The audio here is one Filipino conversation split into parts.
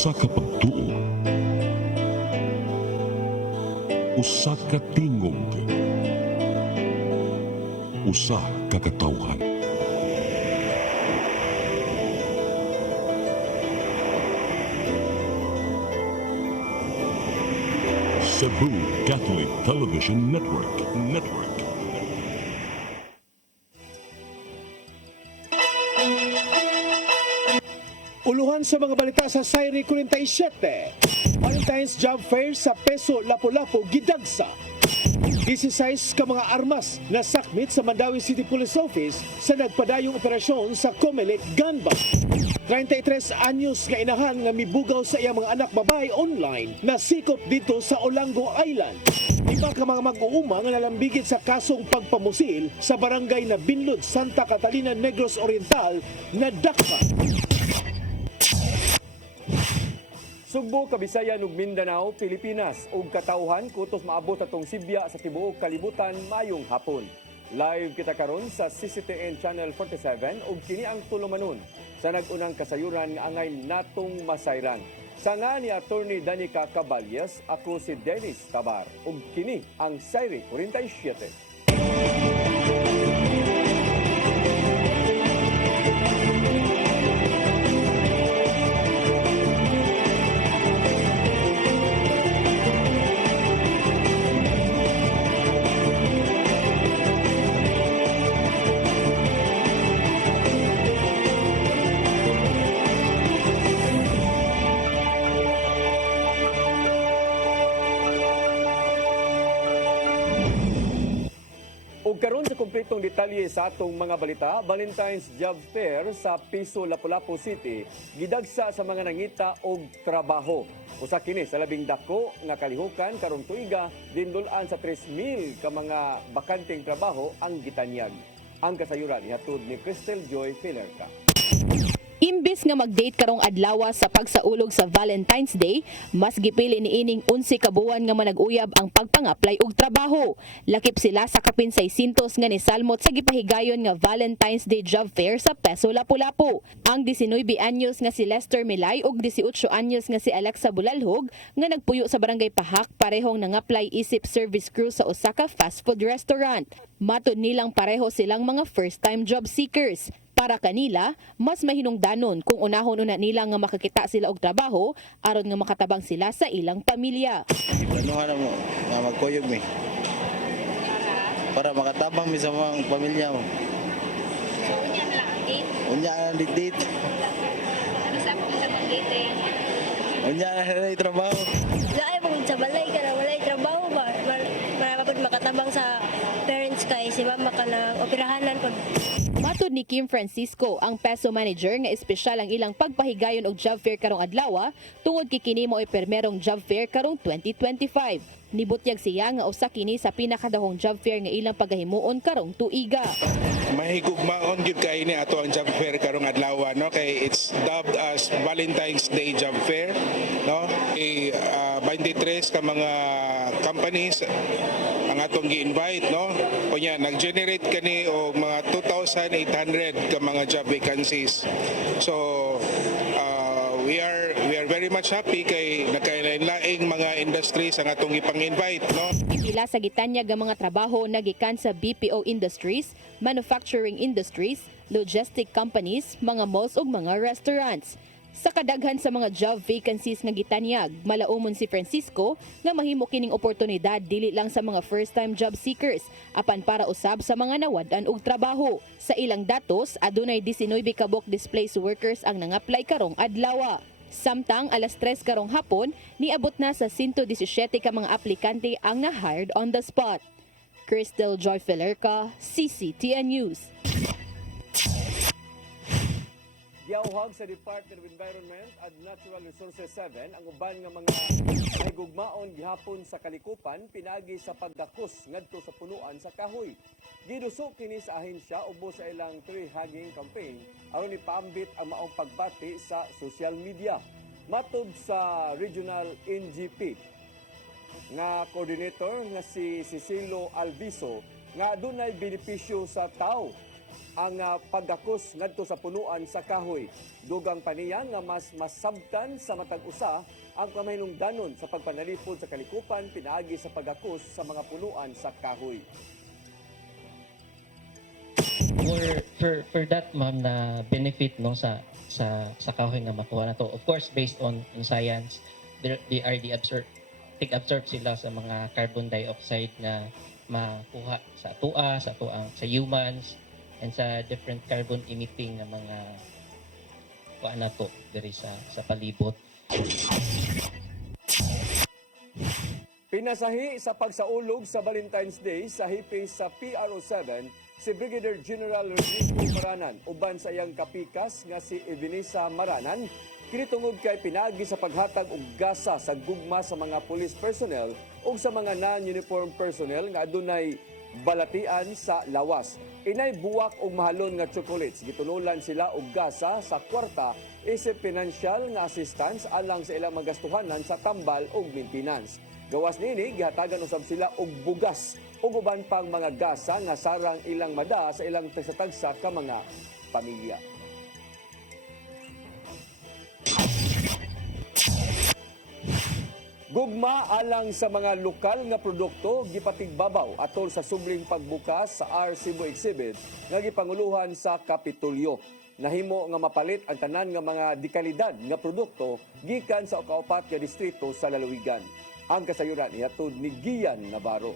Usa ka pagtuo, usa ka tingog, usa ka katawhan. Cebu Catholic Television Network. Uluhan sa mga balita sa Sayri 47. Valentine's Job Fair sa Peso Lapu-Lapu gidagsa. 16 ka mga armas na sakmit sa Mandawi City Police Office sa nagpadayong operasyon sa Comelec Ganba. 33 anyos nga inahan nga mibugaw sa iyang mga anak babae online na sikop dito sa Olango Island. Iba ka mga mag-uuma nga nalambigit sa kasong pagpamusil sa barangay na Binlod, Santa Catalina, Negros Oriental na dakpa. Sugbo, Kabisayan ug Mindanao, Pilipinas ug katawhan kutos maabot atong Sibya sa tibuok kalibutan mayong hapon. Live kita karon sa CCTN Channel 47 ug kini ang tulumanon sa nag-unang kasayuran nga angay natong masayran. Sa nga ni Attorney Danica Caballes, ako si Dennis Tabar ug kini ang Sayri 47. Ug karon sa kumpletong detalye sa atong mga balita, Valentine's Job Fair sa Piso Lapu-Lapu City gidagsa sa mga nangita og trabaho. Usa kini sa labing dako nga kalihukan karong tuiga dindulan sa 3,000 ka mga bakanteng trabaho ang gitanyag. Ang kasayuran ihatod ni Crystal Joy Filerca. Imbis nga mag-date karong adlaw sa pagsaulog sa Valentine's Day, mas gipili niining 11 ka buwan nga manag-uyab ang pagpang-apply og trabaho. Lakip sila sa kapin 600 nga ni salmot sa gipahigayon nga Valentine's Day Job Fair sa Peso Lapu-Lapu. Ang 19 anyos nga si Lester Milay ug 18 anyos nga si Alexa Bulalhog nga nagpuyo sa Barangay Pahak parehong nang-apply isip service crew sa Osaka fast food restaurant. Matud nilang pareho silang mga first-time job seekers. Para kanila, mas mahinungdanon kung unahon-una nila nga makakita sila og trabaho aron nga makatabang sila sa ilang pamilya. Planuhan mo nga magkuyog mi. Para makatabang mi sa mga pamilya mo. So, unya na lang ang date. Unya na date. Ano sa akong sa pag-date? Unya na trabaho. Laay pag sa balay ka na walay trabaho ba? Marapapod makatabang sa parents kay si mama ka na operahanan pag Matud ni Kim Francisco, ang Peso Manager nga espesyal ang ilang pagpahigayon og job fair karong adlaw, tungod kay kini mo ay permerong job fair karong 2025. Nibutyag siya nga usa kini sa pinakadahong job fair nga ilang pagahimuon karong tuiga. Mahigugmaon gyud kay ini ato ang job fair karong adlaw, no, kay it's dubbed as Valentine's Day Job Fair, no. 23 ka mga companies ang atong gi-invite, no. Unya nag-generate kani og mga 2,800 ka mga job vacancies. So we are very much happy kay nagkailain-laing mga industries ang atong ipang-invite, no. Ila sa gitanyag nga mga trabaho nagikan sa BPO industries, manufacturing industries, logistic companies, mga malls ug mga restaurants. Sa kadaghan sa mga job vacancies nga gitanyag, malaumon si Francisco nga mahimo kining oportunidad dili lang sa mga first-time job seekers, apan para usab sa mga nawad-an og trabaho. Sa ilang datos, adunay 19 kabok displaced workers ang nang-apply karong adlaw. Samtang alas 3 karong hapon, niabot na sa 117 ka mga aplikante ang na-hired on the spot. Crystal Joy Filerca, CCTN News. Giawhag sa Department of Environment at Natural Resources 7 ang uban nga mga nahigugmaon gihapon sa kalikupan pinagi sa pagdakos ngadto sa punuan sa kahoy. Gidusok kini sa ahensya ubos sa ilang tree hugging campaign aron ipaambit ang maong pagbati sa social media. Matud sa Regional NGP nga coordinator nga si Cicilo Alviso nga adunay benepisyo sa tao ang paggakus ngadto sa punuan sa kahoy. Dugang paniya nga mas masabtan sa matag usa ang pamahinungdanon sa pagpanalipod sa kalikupan pinaagi sa paggakus sa mga punuan sa kahoy. For that ma'am na benefit no sa kahoy nga makuha na to, of course based on science, they are absorb sila sa mga carbon dioxide na makuha sa sa humans and sa different carbon emitting na mga kuha na to diri sa palibot. Pinasahi sa pagsaulog sa Valentine's Day sa hipis sa PRO7 si Brigadier General Rodrigo Maranan uban sa iyang kapikas nga si Ebenisa Maranan kini tungod kay pinagi sa paghatag og gasa sa gugma sa mga police personnel ug sa mga non-uniform personnel nga adunay balatian sa lawas. Inay buwak og mahalon nga chocolates gitunulan sila og gasa sa kwarta isip financial nga assistance alang sa ilang magastuhanan sa tambal ug maintenance. Gawas nini gihatagan usab sila og bugas ug uban pang mga gasa nga sarang ilang mada sa ilang tagsa-tagsa ka mga pamilya. Gugma alang sa mga lokal nga produkto gipatigbabaw atol sa subling pagbukas sa R Cebu exhibit nga gipanguluhan sa Kapitolyo. Nahimo nga mapalit ang tanan nga mga dekalidad nga produkto gikan sa kaupat nga distrito sa lalawigan. Ang kasayuran ihatod ni Gian Navarro.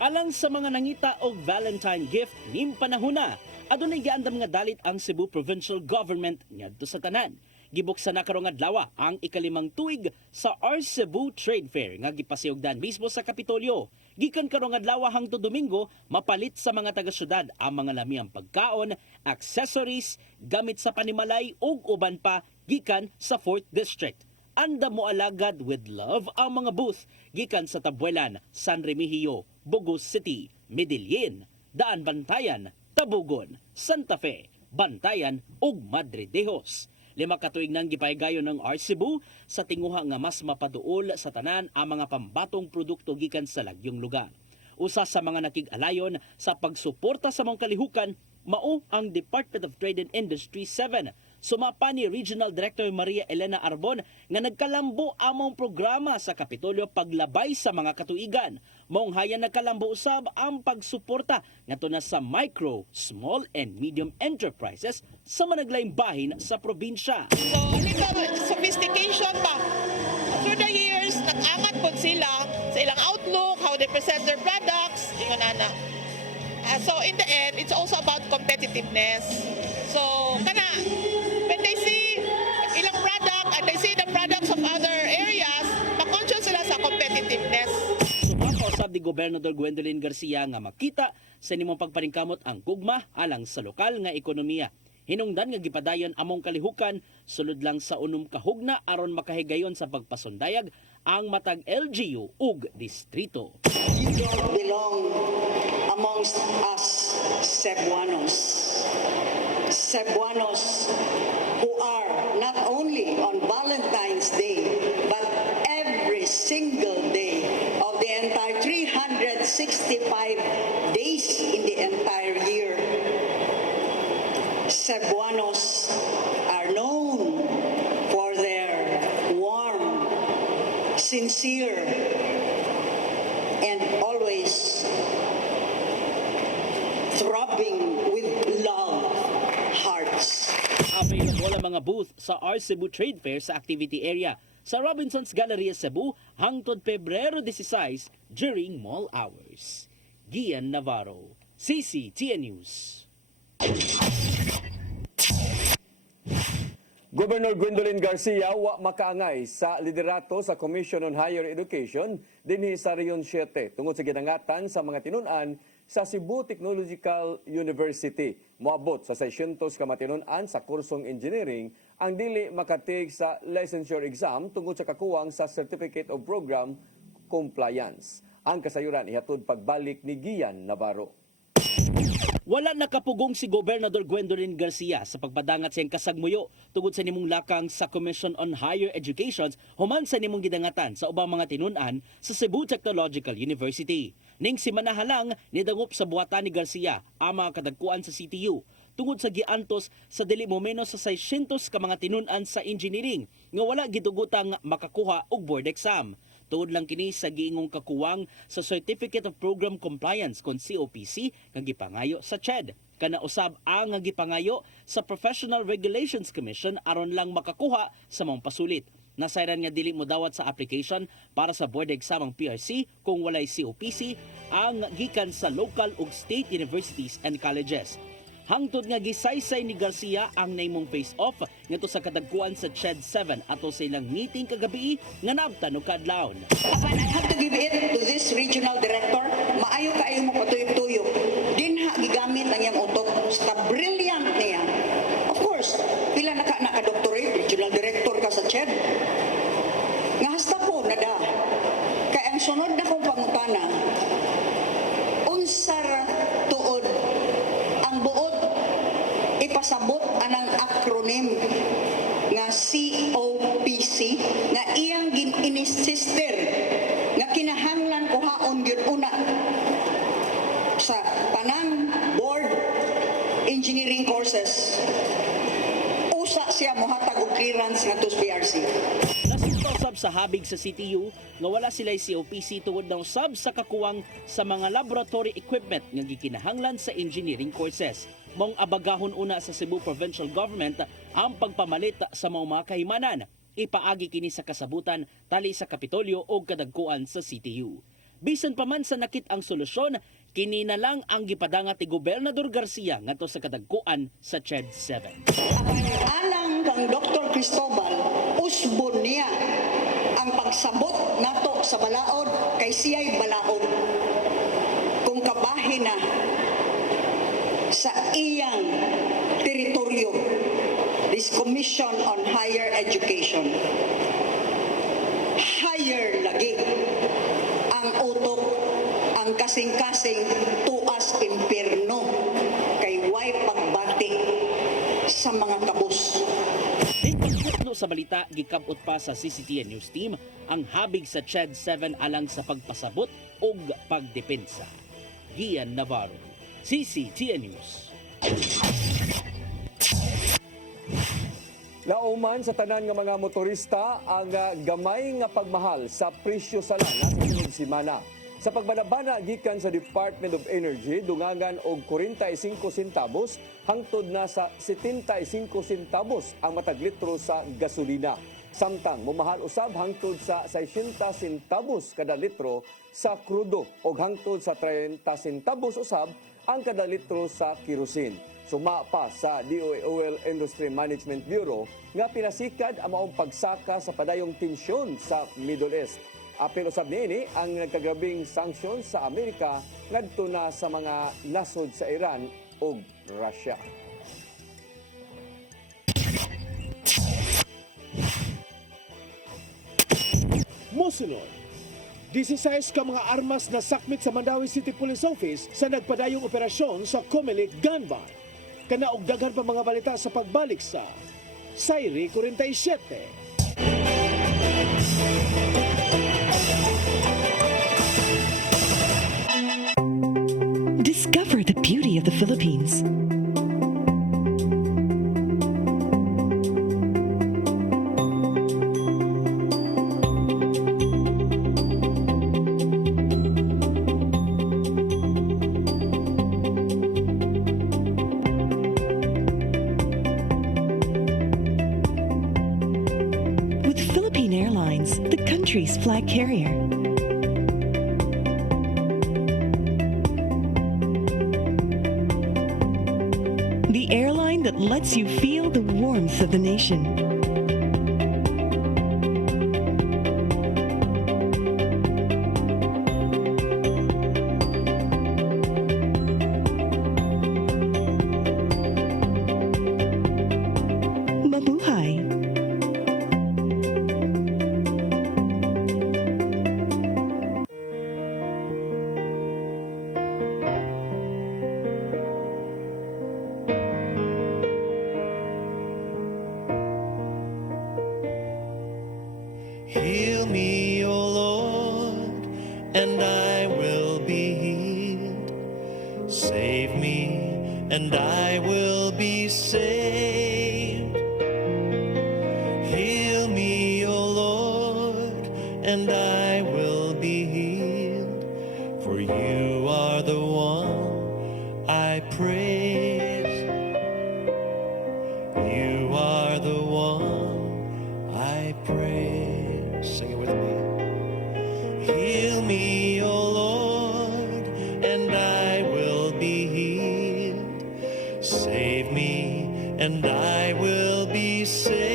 Alang sa mga nangita og Valentine gift nim panahona, adunay giandam nga dalit ang Cebu Provincial Government ngadto sa tanan. Gibuksan na karong adlaw ang ikalimang tuig sa R Cebu Trade Fair nga gipasiugdan mismo sa Kapitolyo. Gikan karong adlaw hangtod Domingo, mapalit sa mga taga-syudad ang mga lamiang pagkaon, accessories, gamit sa panimalay ug uban pa gikan sa 4th District. Anda mo alagad with love ang mga booth gikan sa Tabuelan, San Remigio, Bugos City, Medellin, Daan Bantayan, Tabugon, Santa Fe, Bantayan ug Madre de Dios. 5 katuig nang gipaygayon ng R Cebu sa tinguha nga mas mapaduol sa tanan ang mga pambatong produkto gikan sa lagyong lugar. Usa sa mga nakig-alayon sa pagsuporta sa mga kalihukan mao ang Department of Trade and Industry 7. Sumapa ni Regional Director Maria Elena Arbon nga nagkalambo among programa sa Kapitolyo paglabay sa mga katuigan. Maong hayan nagkalambo usab ang pagsuporta ngadto na sa micro, small and medium enterprises sa managlaing bahin sa probinsya. So, little sophistication pa. Through the years, nag-angat po sila sa ilang outlook, how they present their products, ingon ana. So, in the end, it's also about competitiveness. So, when they see ilang product and they see the products of other areas, makonsyon sila sa competitiveness. Sumapausab ni Gobernador Gwendolyn Garcia nga makita sa nimong pagpaningkamot ang gugma alang sa lokal nga ekonomiya. Hinungdan nga gipadayon among kalihukan sulod lang sa unom kahugna aron makahigayon sa pagpasundayag ang matag LGU ug distrito. You don't belong amongst us Cebuanos. Cebuanos who are not only on Valentine's Day but every single day of the entire 365 days in the entire year. Cebuanos are known for their warm, sincere, and always throbbing with love hearts. Available ang mga booth sa R Cebu Trade Fair sa activity area sa Robinson's Galleria Cebu hangtod Pebrero 16 during mall hours. Gian Navarro, CCTN News. Governor Gwendolyn Garcia wa makaangay sa liderato sa Commission on Higher Education dinhi sa Rehiyon 7 tungod sa ginangatan sa mga tinun-an sa Cebu Technological University. Moabot sa 600 ka matinunan sa kursong engineering ang dili makatig sa licensure exam tungod sa kakuwang sa Certificate of Program Compliance. Ang kasayuran ihatod pagbalik ni Gian Navarro. Wala nakapugong si Gobernador Gwendolyn Garcia sa pagpadangat siyang kasagmuyo tungod sa nimong lakang sa Commission on Higher Education human sa nimong gidangatan sa ubang mga tinun-an sa Cebu Technological University. Ning si manahalang nidangup sa buhatan ni Garcia ang mga kadagkuan sa CTU tungod sa giantos sa dili mo menos sa 600 ka mga tinun-an sa engineering nga wala gitugutang makakuha og board exam. Tuod lang kini sa giingong kakuwang sa Certificate of Program Compliance kon COPC nga gipangayo sa CHED. Kana usab ang nga gipangayo sa Professional Regulations Commission aron lang makakuha sa mga pasulit. Nasayran nga dili mo dawat sa application para sa board exam ang PRC kung walay COPC ang gikan sa local ug state universities and colleges. Hangtod nga gisaysay ni Garcia ang naimong face-off ngadto sa kadagkuan sa CHED 7 ato sa ilang meeting kagabi nga nabtan og kadlawon. Apan, I have to give it to this regional director. Maayo kaayo mo patuyok-tuyok. Dinha gigamit ang iyang utok. Sa brilliant niya. Of course, pila naka-doctorate, regional director ka sa CHED. Nga hasta po, nada. Kaya ang sunod na kong pangutana, unsar tuod ang buod ipasabot anang acronym nga COPC nga iyang inisister nga kinahanglan kuhaon gyud una sa tanang board engineering courses. Usa siya mohatag og clearance ngadto sa PRC. Nasintaw sab sa habig sa CTU nga wala sila'y COPC tungod daw sab sa kakuwang sa mga laboratory equipment nga gikinahanglan sa engineering courses. Mong abagahon una sa Cebu Provincial Government ang pagpamalit sa mga kahimanan. Ipaagi kini sa kasabutan tali sa Kapitolyo o kadagkuan sa CTU. Bisan pa man sa nakit ang solusyon, kini na lang ang gipadangat ni Gobernador Garcia ngadto sa kadagkuan sa CHED 7. Alang kang Dr. Cristobal, usbon niya ang pagsabot nato sa balaod kay siya'y balaod. Kung kabahin na sa iyang teritoryo, this Commission on Higher Education, higher lagi ang utok, ang kasing-kasing tuas impierno kay way pagbati sa mga kabus. Pagkutlo sa balita, gikabot pa sa CCTN News Team ang habig sa CHED 7 alang sa pagpasabot o pagdepensa. Gian Navarro, CCTN News. Nauman sa tanan nga mga motorista ang gamay nga pagmahal sa presyo sa lana sa sunod semana. Sa pagbanabana gikan sa Department of Energy, dungangan og 45 centavos hangtod na sa 75 centavos ang matag litro sa gasolina. Samtang mumahal usab hangtod sa 60 centavos kada litro sa krudo ug hangtod sa 30 centavos usab ang kada litro sa kerosene. Suma pa sa DOE Oil Industry Management Bureau nga pinasikad ang maong pagsaka sa padayong tensyon sa Middle East. Apil usab niini ang nagkagrabing sanksyon sa Amerika ngadto na sa mga nasod sa Iran ug Russia. Mosunod, 16 ka mga armas na sakmit sa Mandawi City Police Office sa nagpadayong operasyon sa Comelec Gun Bar. Kanaog daghan pa mga balita sa pagbalik sa Sayri 47. Discover the beauty of the Philippines. With Philippine Airlines, the country's flag carrier. The airline that lets you feel the warmth of the nation. Mabuhay. Heal me, O Lord, and I will be and I will be saved. Heal me, O Lord, and I will be healed. For you are the one I praise. You are the one I praise. Sing it with me. Heal me, O Lord, and I will be healed. Save me, and I will be saved.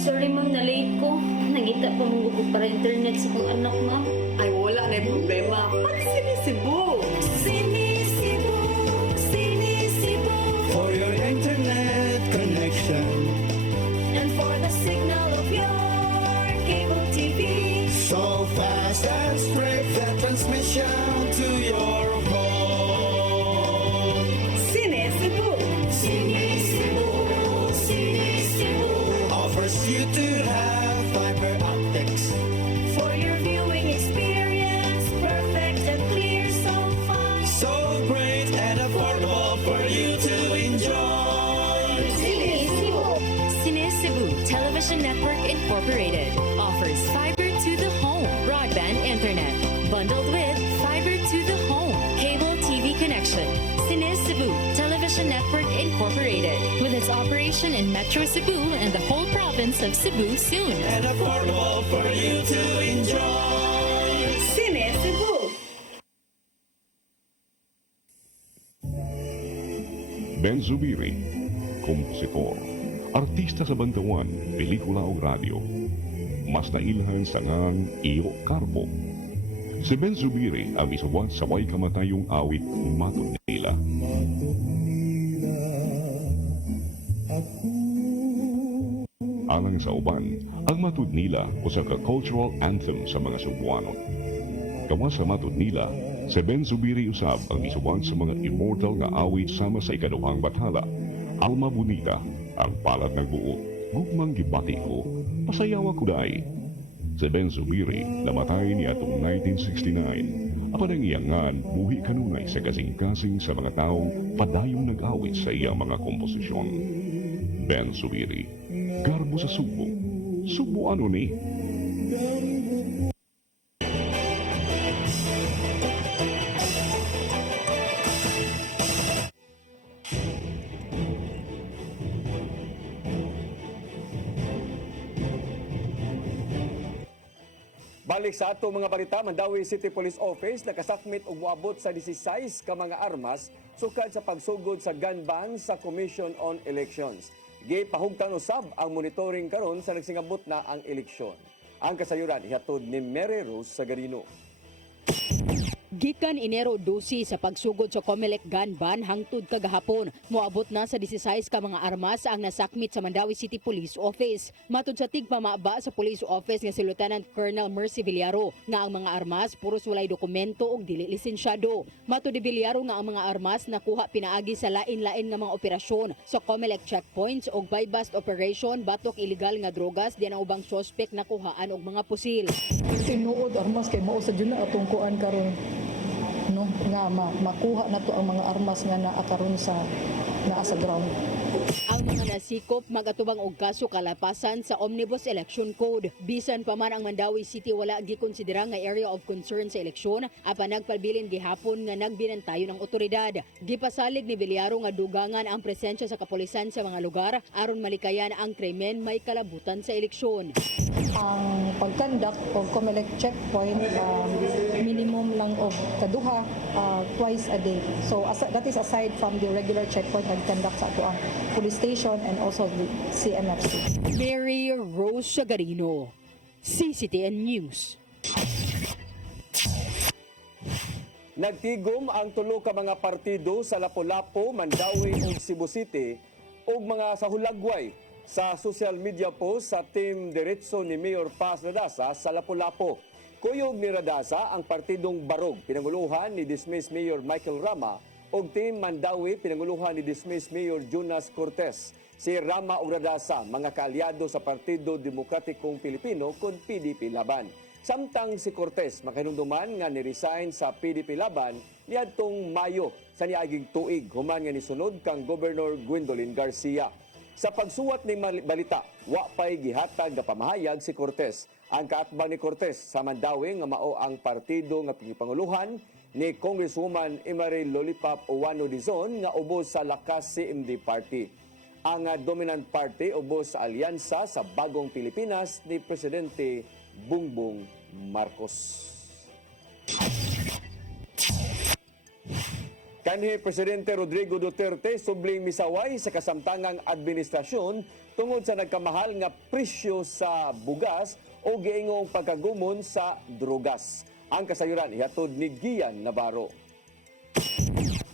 Sorry ma'am, na-late ko. Nangita pa mong gusto para internet sa kong anak ma'am. Ay, wala na yung problema. Pag-sinisibo. Sinisibo, sinisibo. For your internet connection, And for the signal of your cable TV. so fast and straight that transmission to your home. Sinisibo. Sinisibo, sinisibo. Offers you to have fiber optics. For your viewing experience, perfect and clear, so fine. So great and affordable for you to enjoy. Cine Cebu Television Network Incorporated offers fiber to the home broadband internet bundled with fiber to the home cable TV connection. Cine Cebu Television Network Incorporated with its operation in Metro Cebu and the whole province of Cebu soon. And affordable for you to enjoy. Sinisibo. Ben Zubiri, kompositor, artista sa bantawan, pelikula o radyo. Mas nailhan sa ngang Iyo Carpo. Si Ben Zubiri ang isuwat sa way kamatayong awit Matud Nila. Alang sa uban, ang Matud Nila usa ka cultural anthem sa mga Cebuano. Gawa sa Matud Nila, si Ben Zubiri usab ang isuwat sa mga immortal nga awit sama sa ikaduhang bathala. Alma Bonita, ang palad ng buot, gugmang gibati ko, pasayawa ko day. Si Ben Zubiri namatay ni atong 1969. Apan ang iyangan, buhi kanunay sa kasing-kasing sa mga taong padayong nag-awit sa iyang mga komposisyon. Ben Zubiri, garbo sa Subo. Subo ano ni? Balik sa ato mga balita, Mandawi City Police Office nakasakmit og moabot sa 16 ka mga armas sukad sa pagsugod sa gun ban sa Commission on Elections. Gipahugtan usab ang monitoring karon sa nagsingabot na ang eleksyon. Ang kasayuran ihatod ni Mary Rose Sagarino. Gikan Enero 12 sa pagsugod sa Comelec gun ban hangtod kagahapon, moabot na sa 16 ka mga armas ang nasakmit sa Mandawi City Police Office. Matud sa tigpamaba sa Police Office nga si Lieutenant Colonel Mercy Villaro nga ang mga armas puros walay dokumento ug dili lisensyado. Matud ni Villaro nga ang mga armas nakuha pinaagi sa lain-lain nga mga operasyon sa Comelec checkpoints ug buy-bust operation batok illegal nga drogas diyan ang ubang suspect nakuhaan og mga pusil. Tinuod armas kay mao sa dyan na atong kuan karon no nga makuha na to ang mga armas nga naa karon sa naa sa ground. Ang mga nasikop magatubang og kaso kalapasan sa Omnibus Election Code. Bisan pa man ang Mandawi City wala gikonsidera nga area of concern sa eleksyon, apan nagpalbilin gihapon nga nagbinantayon ng otoridad. Gipasalig ni Villaro nga dugangan ang presensya sa kapulisan sa mga lugar aron malikayan ang krimen may kalabutan sa eleksyon. Ang pag-conduct og Comelec checkpoint minimum lang og kaduha twice a day. So that is aside from the regular checkpoint nag-conduct sa ato ang police station and also the CMFC. Mary Rose Sagarino, CCTN News. Nagtigom ang tulo ka mga partido sa Lapu-Lapu, Mandawi ug Cebu City ug mga sahulagway sa social media post sa Team Diretso ni Mayor Paz Nadasa sa Lapu-Lapu. Kuyog ni Radasa ang partidong Barog, pinanguluhan ni dismissed Mayor Michael Rama, o Team Mandawi, pinanguluhan ni dismissed Mayor Jonas Cortez. Si Rama ug Radasa, mga kaalyado sa Partido Demokratikong Pilipino kung PDP Laban. Samtang si Cortez makinumduman nga ni-resign sa PDP Laban niadtong Mayo sa niaging tuig human nga nisunod kang Governor Gwendolyn Garcia. Sa pagsuwat ni balita, wa pay gihatag nga pamahayag si Cortez. Ang kaatbang ni Cortez sa Mandawi nga mao ang partido nga panguluhan ni Congresswoman Imari Lollipop Owano Dizon nga ubos sa lakas CMD Party. Ang dominant party ubos sa alyansa sa Bagong Pilipinas ni Presidente Bongbong Marcos. Kanhi Presidente Rodrigo Duterte subling misaway sa kasamtangang administrasyon tungod sa nagkamahal nga presyo sa bugas o giingong pagkagumon sa drugas. Ang kasayuran ihatod ni Gian Navarro.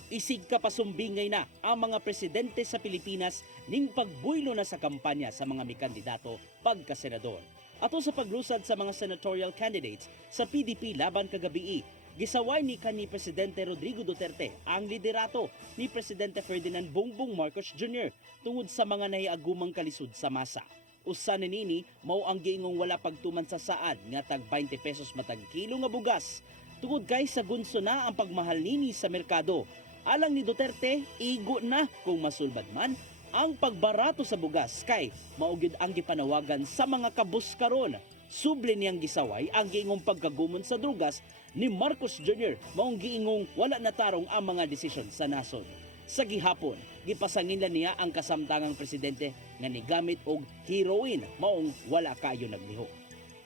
Isig kapasumbingay na ang mga presidente sa Pilipinas ning pagbuylo na sa kampanya sa mga mikandidato pagkasenador. Ato sa paglusad sa mga senatorial candidates sa PDP laban kagabi, gisaway ni kanhi Presidente Rodrigo Duterte ang liderato ni Presidente Ferdinand Bongbong Marcos Jr. tungod sa mga nahiagumang kalisod sa masa. Usa ni nini mao ang giingong wala pagtuman sa saad nga tag 20 pesos matag kilo nga bugas. Tungod kay sa gunso na ang pagmahal nini sa merkado. Alang ni Duterte, igo na kung masulbad man ang pagbarato sa bugas kay maugid ang gipanawagan sa mga kabus karon. Subli niyang gisaway ang giingong pagkagumon sa drugas ni Marcos Jr. maong giingong wala na tarong ang mga desisyon sa nasod. Sa gihapon, gipasangin niya ang kasamtangang presidente nga nigamit og heroin maong wala kayo nagliho.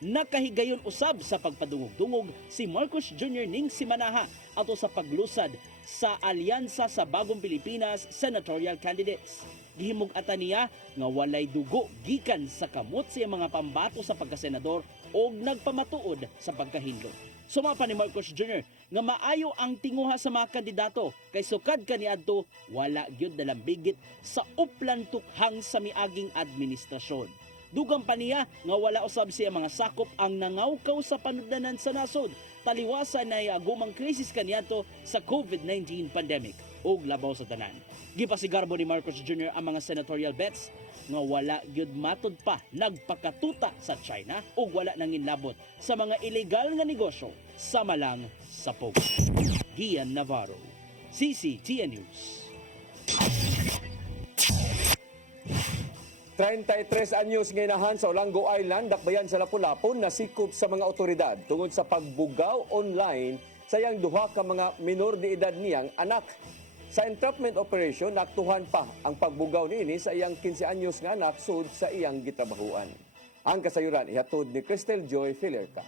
Nakahigayon usab sa pagpadungog-dungog si Marcos Jr. ning si Manaha ato sa paglusad sa alyansa sa Bagong Pilipinas senatorial candidates. Gihimug-ata niya nga walay dugo gikan sa kamot sa mga pambato sa pagkasenador o nagpamatuod sa pagkahinlo. Sumapa ni Marcos Jr. nga maayo ang tinguha sa mga kandidato kay sukad kaniadto wala gyud dalambigit sa uplan tukhang sa miaging administrasyon. Dugang pa niya nga wala usab siya mga sakop ang nangawkaw sa panudnanan sa nasod, taliwasan na agumang krisis kaniadto sa COVID-19 pandemic ug labaw sa tanan. Gipasigarbo ni Marcos Jr. ang mga senatorial bets nga wala gyud matud pa nagpakatuta sa China ug wala nanginlabot sa mga ilegal nga negosyo sama lang sa pogo. Gian Navarro, CCTN News. 33 anyos ngayon sa Olango Island, dakbayan sa Lapu-Lapu, nasikop sa mga otoridad tungod sa pagbugaw online sa iyang duha ka mga minor de edad niyang anak. Sa entrapment operation, naktuhan pa ang pagbugaw niini sa iyang 15 anyos nga anak sud sa iyang gitrabahuan. Ang kasayuran ihatod ni Cristel Joy Filerca.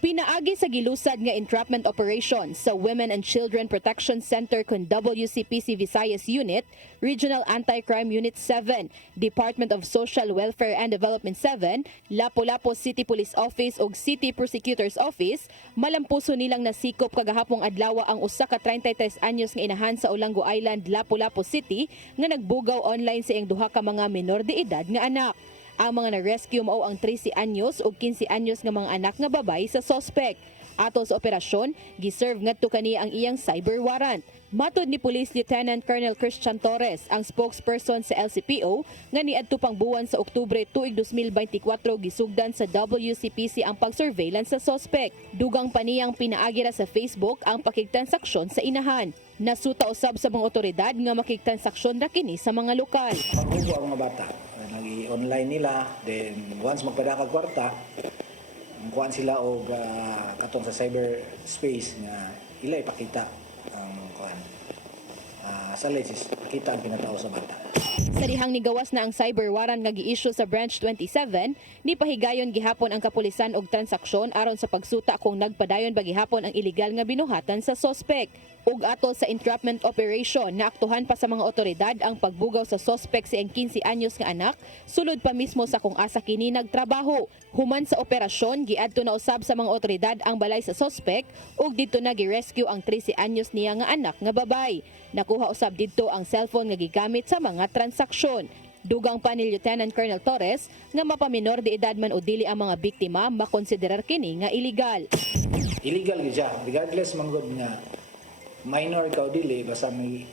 Pinaagi sa gilusad nga entrapment operation sa Women and Children Protection Center kun WCPC Visayas Unit, Regional Anti-Crime Unit 7, Department of Social Welfare and Development 7, Lapu-Lapu City Police Office ug City Prosecutor's Office, malampuso nilang nasikop kagahapong adlaw ang usa ka 33 anyos nga inahan sa Olango Island, Lapu-Lapu City nga nagbugaw online sa iyang duha ka mga minor de edad nga anak. Ang mga na-rescue mao ang 13 anyos ug 15 anyos nga mga anak nga babay sa suspect. Ato sa operasyon, giserve ngadto kani ang iyang cyber warrant. Matod ni Police Lieutenant Colonel Christian Torres, ang spokesperson sa LCPO, nga niadto pang buwan sa Oktubre tuig 2024 gisugdan sa WCPC ang pag-surveillance sa suspect. Dugang pa niyang pinaagi ra sa Facebook ang pakigtransaksyon sa inahan. Nasuta usab sa mga otoridad nga makigtransaksyon ra kini sa mga lokal. Pagbubo ang mga bata, nag-i-online nila, then once magpadaka kwarta, kuhaan sila og katong sa cyberspace nga ila ipakita ang kuhaan. Sa lesis, pakita ang pinatao sa bata. Sa dihang nigawas na ang cyber warrant nga gi-issue sa Branch 27, ni pahigayon gihapon ang kapulisan og transaksyon aron sa pagsuta kung nagpadayon ba gihapon ang iligal nga binuhatan sa suspect. Ug ato sa entrapment operation, naaktuhan pa sa mga otoridad ang pagbugaw sa suspect sa 15 anyos nga anak, sulod pa mismo sa kung asa kini nagtrabaho. Human sa operasyon, giadto na usab sa mga otoridad ang balay sa suspect ug didto na gi-rescue ang 13 anyos niya nga anak nga babay. Nakuha usab didto ang cellphone nga gigamit sa mga transaksyon. Dugang pa ni Lieutenant Colonel Torres nga mapaminor de edad man o dili ang mga biktima makonsiderar kini nga illegal. Illegal gid siya regardless man gud nga minor ka o dili basta may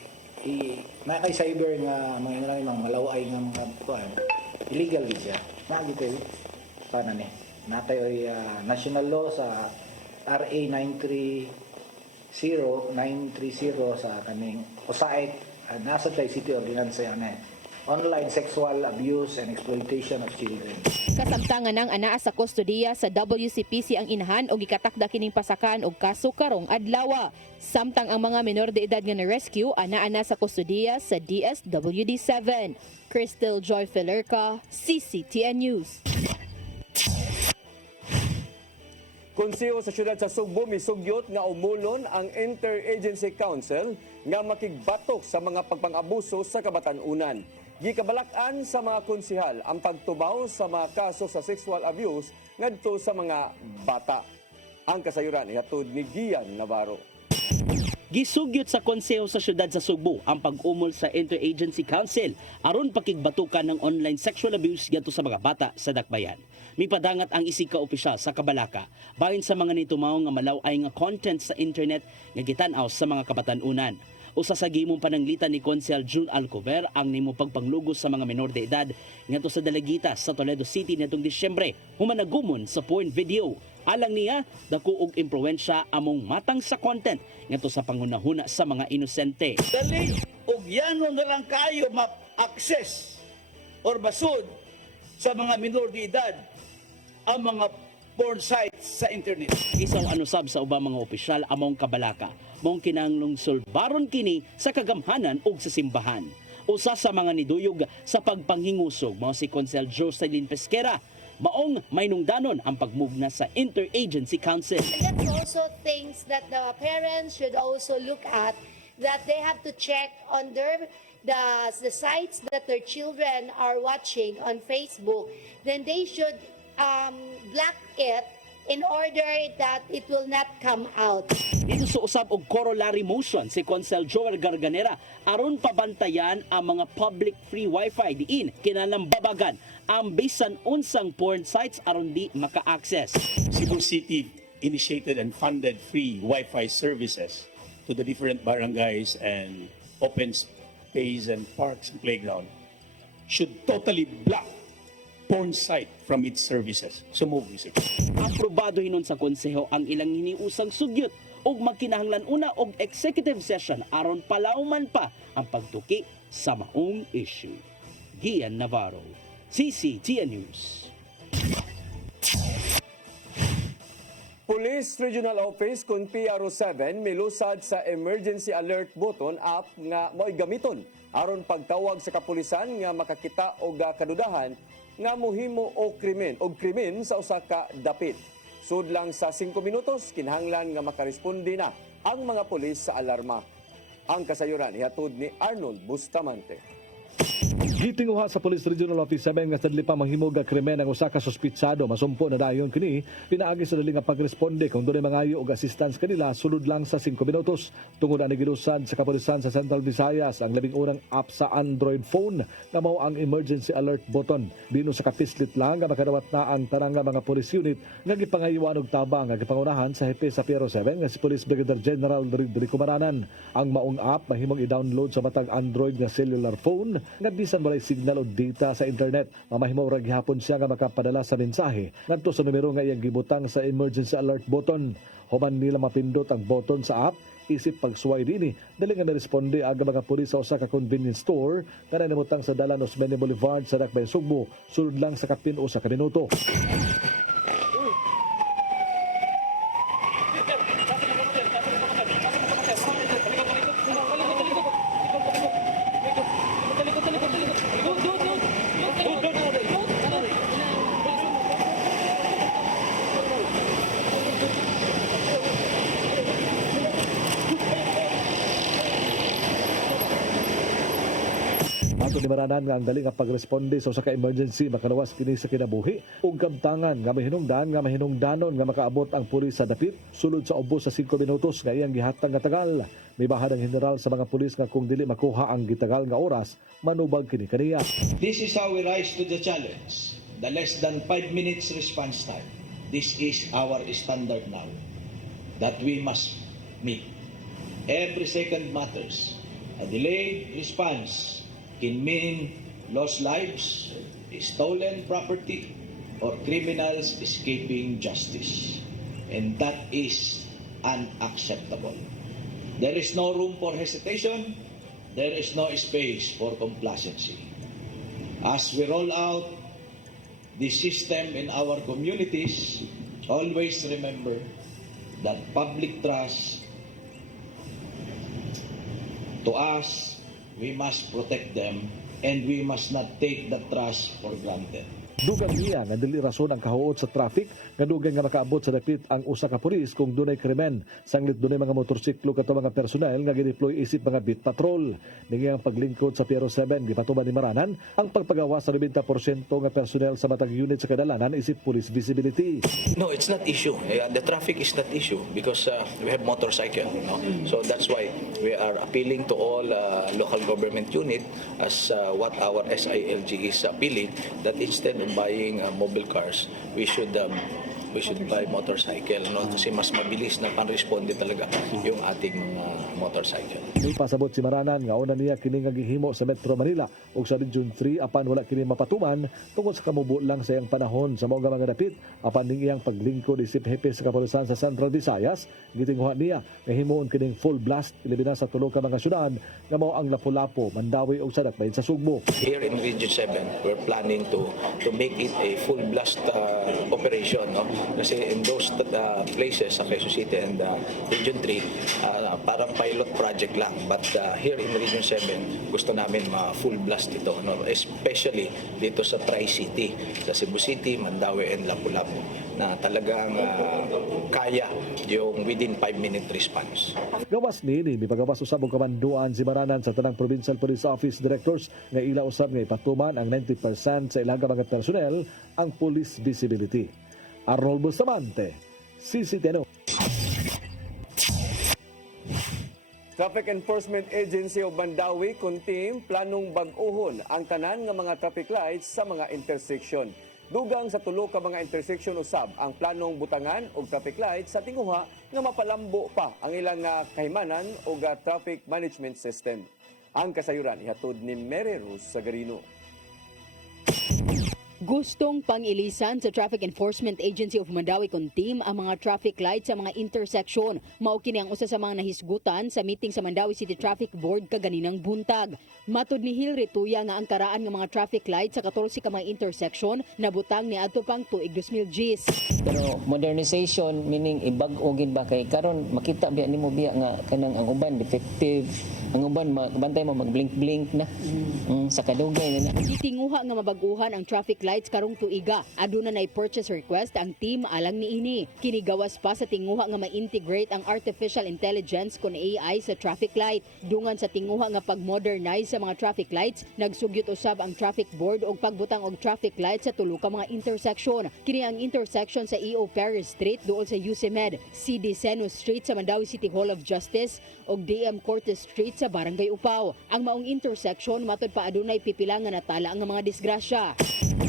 na kay cyber nga mga malaway nga mga kuan illegal gid siya. Na gid sana ni natay oy national law sa RA 930 sa kaning USAID nasa tay city ordinance yan online sexual abuse and exploitation of children. Kasamtangan ng anaa sa kustodiya sa WCPC ang inahan o gikatakda kining pasakaan og kaso karong adlaw. Samtang ang mga menor de edad nga na-rescue anaa na sa kustodiya sa DSWD7. Crystal Joy Felerca, CCTN News. Konseho sa syudad sa Sugbo misugyot nga umulon ang Interagency Council nga makigbatok sa mga pagpang-abuso sa kabatan-unan. Gikabalak-an sa mga konsehal ang pagtubaw sa mga kaso sa sexual abuse ngadto sa mga bata. Ang kasayuran ihatod ni Gian Navarro. Gisugyot sa konseho sa syudad sa Sugbo ang pag-umol sa Interagency Council aron pakigbatukan ng online sexual abuse ngadto sa mga bata sa Dakbayan. Mipadangat ang isika opisyal sa Kabalaka bahin sa mga nitumaw nga malaw-ay nga content sa internet nga gitan-aw sa mga kabatan-unan. Usa sa gimong pananglitan ni Konsehal June Alcover ang nimo pagpanglugos sa mga menor de edad ngadto sa Dalagitas sa Toledo City nitong Disyembre humanagumon sa porn video. Alang niya, dako og impluwensya among matang sa content ngadto sa pangunahuna sa mga inosente. Dali og yanon na lang kayo ma-access or basud sa mga minor de edad ang mga porn sites sa internet. Isaw anusab sa ubang mga opisyal among Kabalaka mong kinahanglang sulbaron kini sa kagamhanan ug sa simbahan. Usa sa mga niduyog sa pagpanghingusog mao si Konsehal Jocelyn Pesquera maong maynungdanon ang pagmugna sa Interagency Council. And that's also things that the parents should also look at, that they have to check on the sites that their children are watching on Facebook. Then they should block it in order that it will not come out. Dito sa usab og corollary motion si Konsehal Joel Garganera aron pabantayan ang mga public free wifi diin kinahanglan babagan ang bisan unsang porn sites aron di maka-access. Cebu City initiated and funded free Wi-Fi services to the different barangays and open space and parks and playground. Should totally block porn site from its services. Sumug, Mr. Aprobado hinon sa konseho ang ilang hiniusang sugyot ug magkinahanglan una og executive session aron palauman pa ang pagtuki sa maong issue. Gian Navarro, CCTN News. Police Regional Office kun PRO7 milusad sa emergency alert button app nga mo'y gamiton aron pagtawag sa kapulisan nga makakita og kadudahan nga mohimo o krimen sa usa ka dapit. Sud lang sa 5 minutos kinahanglan nga makaresponde na ang mga pulis sa alarma. Ang kasayuran ihatod ni Arnold Bustamante. Gitinguha sa Police Regional Office 7 nga sadli pa manghimog nga krimen ang usa ka suspitsado masumpo na dayon kini pinaagi sa dali nga pagresponde kung dunay mangayo og assistance kanila sulod lang sa 5 minutos tungod ani gilusad sa kapulisan sa Central Visayas ang labing unang app sa Android phone nga mao ang emergency alert button bino sa katislit lang nga makadawat na ang tanang nga mga police unit nga gipangayuan og tabang nga gipangunahan sa hepe sa PRO7 nga si Police Brigadier General Rodrigo Maranan. Ang maong app mahimong i-download sa matag Android nga cellular phone nga bisan walay signal o data sa internet. Mamahimo ra gihapon siya nga makapadala sa mensahe ngadto sa numero nga iyang gibutang sa emergency alert button. Human nila mapindot ang button sa app, isip pagsuway dinhi dali nga naresponde ang mga pulis sa usa ka convenience store nga nanimutang sa Dalan Osmeña Boulevard sa Dakbayan, Sugbo sulod lang sa kapin usa ka minuto. Gusto ni Maranan nga ang dali nga pagresponde sa usa ka emergency makalawas kini sa kinabuhi ug kamtangan nga mahinungdanon nga makaabot ang pulis sa dapit sulod sa ubos sa 5 minutos nga iyang gihatag nga tagal. May bahad ang general sa mga pulis nga kung dili makuha ang gitagal nga oras, manubag kini kaniya. This is how we rise to the challenge. The less than 5 minutes response time. This is our standard now that we must meet. Every second matters. A delayed response can mean lost lives, stolen property, or criminals escaping justice. And that is unacceptable. There is no room for hesitation. There is no space for complacency. As we roll out this system in our communities, always remember that public trust to us, we must protect them and we must not take the trust for granted. Dugang niya nga dili rason ang kahuot sa traffic nga dugay nga makaabot sa dapit ang usa ka pulis kung dunay krimen. Sanglit dunay mga motorsiklo kato mga personel nga gideploy isip mga beat patrol. Ning ang paglingkod sa Piero 7 gipatuman ni Maranan ang pagpagawas sa 90% nga personel sa matag unit sa kadalanan isip police visibility. No, it's not issue. The traffic is not issue because we have motorcycle. No? So that's why we are appealing to all local government unit as what our SILG is appealing that instead of buying mobile cars, we should buy motorcycle, no? Kasi mas mabilis na pan-responde talaga yung ating mga motorcycle. May pasabot si Maranan nga una niya kini nga gihimo sa Metro Manila ug sa Region 3 apan wala kini mapatuman tungod sa kamubo lang sa iyang panahon sa mga mga dapit apan ning iyang paglingkod isip hepe sa kapulisan sa Central Visayas gitinguha niya nga himuon kining full blast ilabi na sa tulo ka mga syudad nga mao ang Lapu-Lapu, Mandawi ug sa dakbayan sa Sugbo. Here in Region 7, we're planning to make it a full blast operation, no? Kasi in those places sa Quezon City and Region 3, parang pilot project lang. But here in Region 7, gusto namin full blast ito, no? Especially dito sa Tri-City, sa Cebu City, Mandawi and Lapu-Lapu, na talagang kaya yung within 5-minute response. Gawas ni pagawas usab og kamanduan si Maranan sa tanang Provincial Police Office Directors nga ila usab nga ipatuman ang 90% sa ilang mga personnel ang police visibility. Arnold Bustamante, CCTN. Traffic Enforcement Agency of Mandawi kuntim planong bag-ohon ang tanan nga mga traffic lights sa mga intersection. Dugang sa tulo ka mga intersection usab ang planong butangan og traffic lights sa tinguha nga mapalambo pa ang ilang kahimanan og traffic management system. Ang kasayuran ihatod ni Mary Rose Sagarino. Gustong pang-ilisan sa Traffic Enforcement Agency of Mandawi kuntim ang mga traffic lights sa mga intersection. Mao kini ang usa sa mga nahisgutan sa meeting sa Mandawi City Traffic Board kaganinang buntag. Matud ni Hil Rituya nga ang karaan nga mga traffic lights sa 14 ka mga intersection nabutang ni adto pang tuig 2010. Pero modernization meaning ibag-o gid ba kay karon makita biya nimo biya nga kanang ang uban defective, ang uban bantay mo mag-blink-blink na sa kadugay na. Gitinguha nga mabaguhan ang traffic lights karong tuiga. Aduna nay purchase request ang team alang niini. Kinigawas pa sa tinguha nga ma-integrate ang artificial intelligence kon AI sa traffic light. Dungan sa tinguha nga pag-modernize sa mga traffic lights, nagsugyot usab ang traffic board og pagbutang og traffic lights sa tulo ka mga intersection. Kini ang intersection sa EO Perez Street duol sa UCMed, CD Seno Street sa Mandawi City Hall of Justice og DM Cortes Street sa Barangay Upaw. Ang maong intersection matud pa adunay pipila nga natala ang mga disgrasya.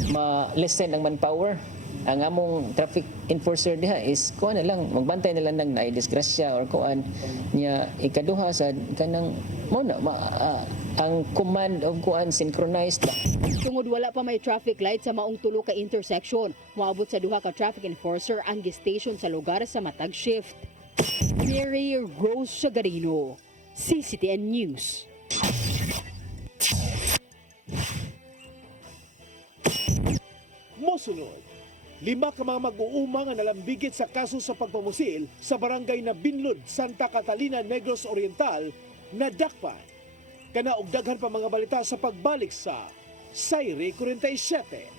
Ma-lessen ang manpower. Ang among traffic enforcer diha is kuan na lang magbantay na lang na disgrasya or kuan niya ikaduha sa kanang mo na ang command of kuan synchronized. Tungod wala pa may traffic light sa maong tulo ka intersection, moabot sa duha ka traffic enforcer ang gistation sa lugar sa matag shift. Mary Rose Sagarino, CCTN News. Mosunod, 5 ka mga mag-uuma nga nalambigit sa kaso sa pagpamusil sa barangay na Binlod, Santa Catalina, Negros Oriental, nadakpan. Kana og daghan pa mga balita sa pagbalik sa Sayre 47.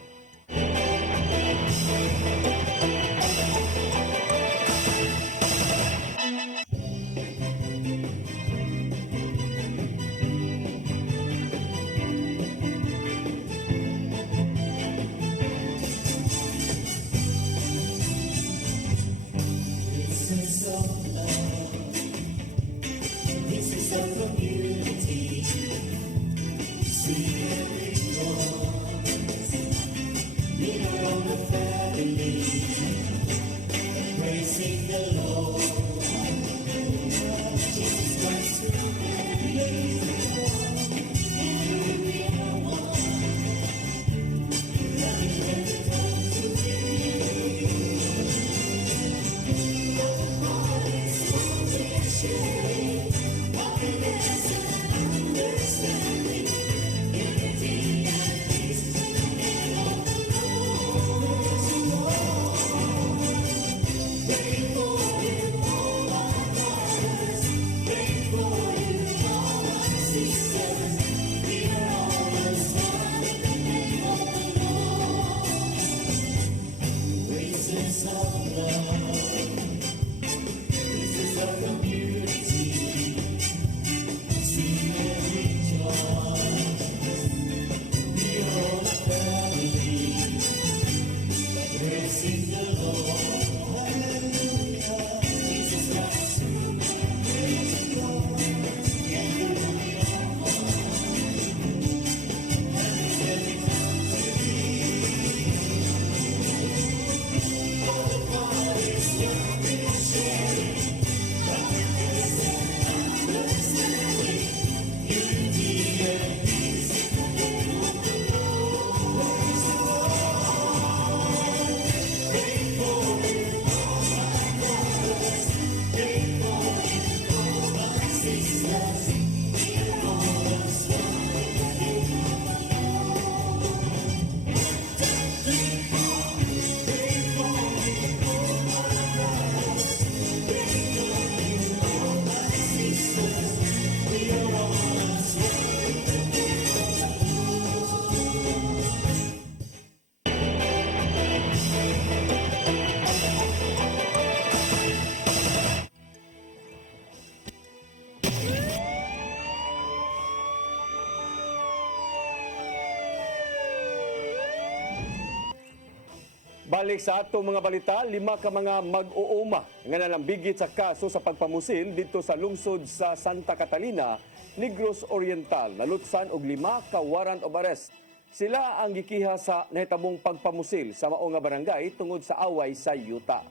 Balik sa atong mga balita, 5 ka mga mag-uuma nga nalambigit sa kaso sa pagpamusil dito sa lungsod sa Santa Catalina, Negros Oriental. Nalutsan og 5 ka warrant of arrest. Sila ang gikiha sa nahitabong pagpamusil sa mao nga barangay tungod sa away sa yuta.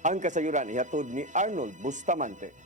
Ang kasayuran ihatod ni Arnold Bustamante.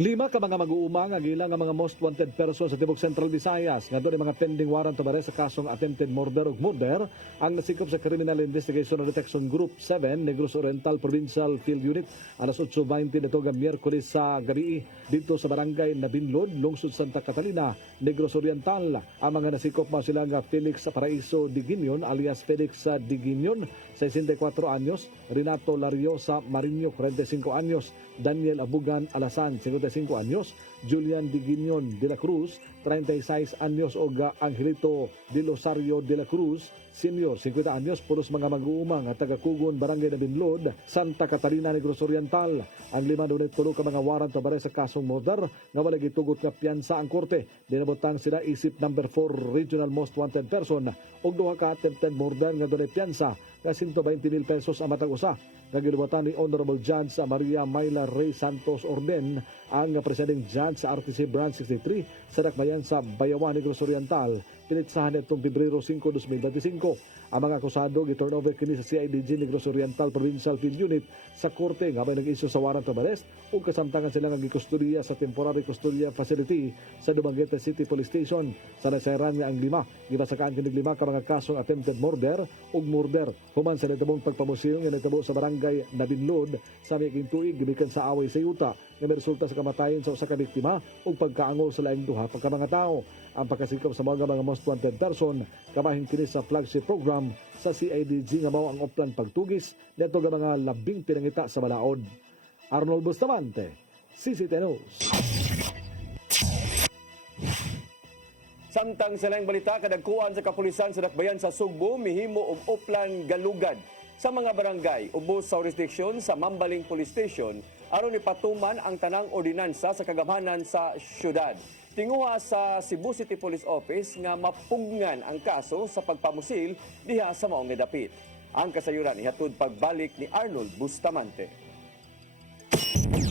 5 ka mga mag-uuma nga gila nga mga most wanted person sa Tibok Central Visayas nga doon mga pending warrant of arrest sa kasong attempted murder ug murder ang nasikop sa Criminal Investigation and Detection Group 7 Negros Oriental Provincial Field Unit alas 8:20 nito nga Miyerkules sa gabi dito sa barangay Nabinlod, lungsod Santa Catalina, Negros Oriental. Ang mga nasikop mo sila nga Felix Paraiso Diginion alias Felix Diginion, 64 anyos, Renato Lariosa Marinho, 45 anyos, Daniel Abugan Alasan, 55 anyos, Julian Diginion de la Cruz, 36 anyos o Angelito de Losario de la Cruz, Senior, 50 anyos, pulos mga mag-uuma nga taga-Kugon, Barangay Nabinlod, Santa Catalina, Negros Oriental. Ang 5 doon tulo ka mga warrant of arrest sa kasong murder nga wala gitugot nga piyansa ang korte. Dinabotang sila isip number 4 Regional Most Wanted Person ug 2 ka attempted murder nga doon piyansa nga 120,000 pesos ang matag usa. Nagilubatan ni Honorable Judge Maria Mayla Rey Santos Orden, ang presiding judge sa RTC Branch 63 sa Dakbayan sa Bayawan, Negros Oriental, pinitsahan itong Pebrero 5, 2025. Ang mga akusado gi-turn over kini sa CIDG Negros Oriental Provincial Field Unit sa korte nga may nag-issue sa warrant of arrest ug kasamtangan sila nga gikustudiya sa temporary custodial facility sa Dumaguete City Police Station. Sa nasairan nga ang 5 gibasakaan kini 5 ka mga kasong attempted murder ug murder human sa natabong pagpamusil nga natabo sa barangay Nabinlod sa miaging tuig gibikan sa away sa yuta nga resulta sa kamatayon sa usa ka biktima ug pagkaangol sa laing duha pa ka mga tawo. Ang pagkasikop sa mga most wanted person kabahin kini sa flagship program sa CIDG nga mao ang oplan pagtugis neto nga mga labing pinangita sa balaod. Arnold Bustamante, CCT News. Samtang sa laing balita, kadagkuan sa kapulisan sa Dakbayan sa Sugbo mihimo og oplan galugad sa mga barangay ubos sa jurisdiksyon sa Mambaling Police Station aron ipatuman ang tanang ordinansa sa kagamhanan sa syudad. Tinguha sa Cebu City Police Office nga mapugnan ang kaso sa pagpamusil diha sa maong dapit. Ang kasayuran ihatod pagbalik ni Arnold Bustamante.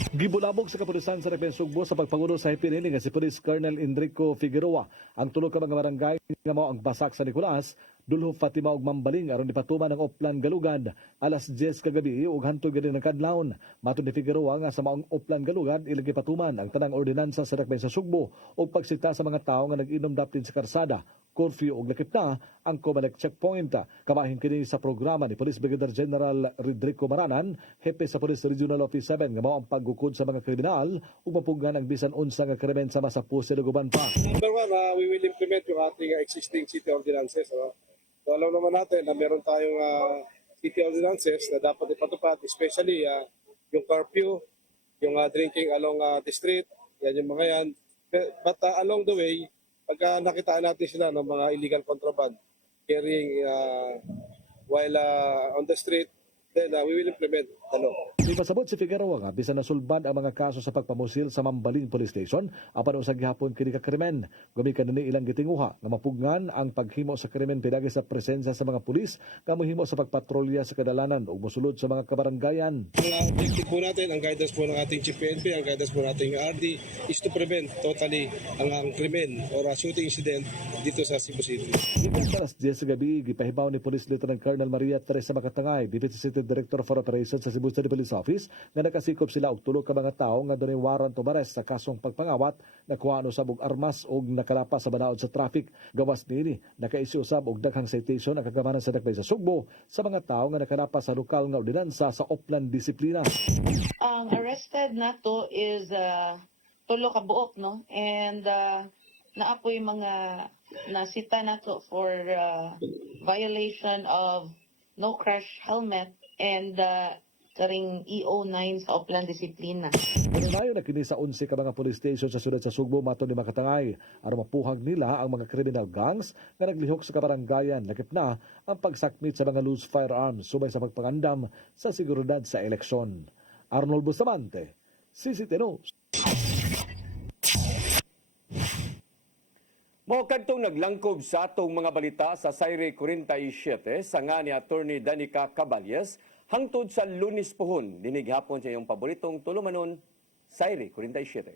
Gibulabog sa kapulisan sa Dakbayan Sugbo sa pagpangulo sa hipinili nga si Police Colonel Enrico Figueroa ang tulo ka mga barangay nga mao ang Basak sa Nicolas, Dulho, Fatima ug Mambaling aron ipatuman ang oplan galugad alas 10 kagabi ug hantod gani ng kadlawon. Matud ni Figueroa nga sa maong oplan galugad ilagi patuman ang tanang ordinansa sa Dakbayan sa Sugbo ug pagsita sa mga tawo nga nag-inom daptin sa karsada, curfew ug lakip na ang Comelec checkpoint. Kabahin kini sa programa ni Police Brigadier General Rodrigo Maranan, hepe sa Police Regional Office 7 nga mao ang paggukod sa mga kriminal ug mapugnan ang bisan unsa nga krimen sa masapusi luguban pa. Number 1, we will implement yung ating existing city ordinances. So alam naman natin na meron tayong city ordinances na dapat ipatupad, especially yung curfew, yung drinking along the street, yan yung mga yan. But along the way, pagka nakitaan natin sila ng mga illegal contraband, carrying while on the street, then we will implement the law. Pasabot si Figueroa nga bisan nasulbad ang mga kaso sa pagpamusil sa Mambaling Police Station apan usag gihapon kini ka krimen. Gumikan ni ilang gitinguha nga mapugnan ang paghimo sa krimen pinagi sa presensya sa mga pulis nga mohimo sa pagpatrolya sa kadalanan ug mosulod sa mga kabaranggayan. Ang objective po natin, ang guidance po ng ating Chief PNP, ang guidance po nating RD is to prevent totally ang krimen or shooting incident dito sa Cebu City. Alas 10 sa gabi, gipahibaw ni Police Lieutenant Colonel Maria Teresa Makatangay, Deputy City Director for Operations sa Cebu City Police Office, nga nakasikop sila og tulo ka mga tawo nga dunay warrant of arrest sa kasong pagpangawat, nakuha ano sabog armas og nakalapas sa banaod sa traffic. Gawas nini nakaisyu usab og daghang citation ang kagamanan sa Dakbayan sa Sugbo sa mga tawo nga nakalapas sa lokal nga ordinansa sa oplan disiplina. Ang arrested nato is tulo ka buok, no, and naapoy mga nasita nato for violation of no crash helmet and karing EO9 sa Oplan Disiplina. Nayo na kini sa 11 ka mga police station sa siyudad sa Sugbo matud ni Makatangay aron mapuhag nila ang mga criminal gangs nga naglihok sa kabaranggayan. Lakip na ang pagsakmit sa mga loose firearms subay sa pagpangandam sa seguridad sa eleksyon. Arnold Bustamante, CCT News. Mao kadtong naglangkob sa atong mga balita sa Sayre 47 sa nga ni Attorney Danica Caballes hangtod sa Lunes pohon dinig hapon sa iyong paboritong tulumanon Sayre 47.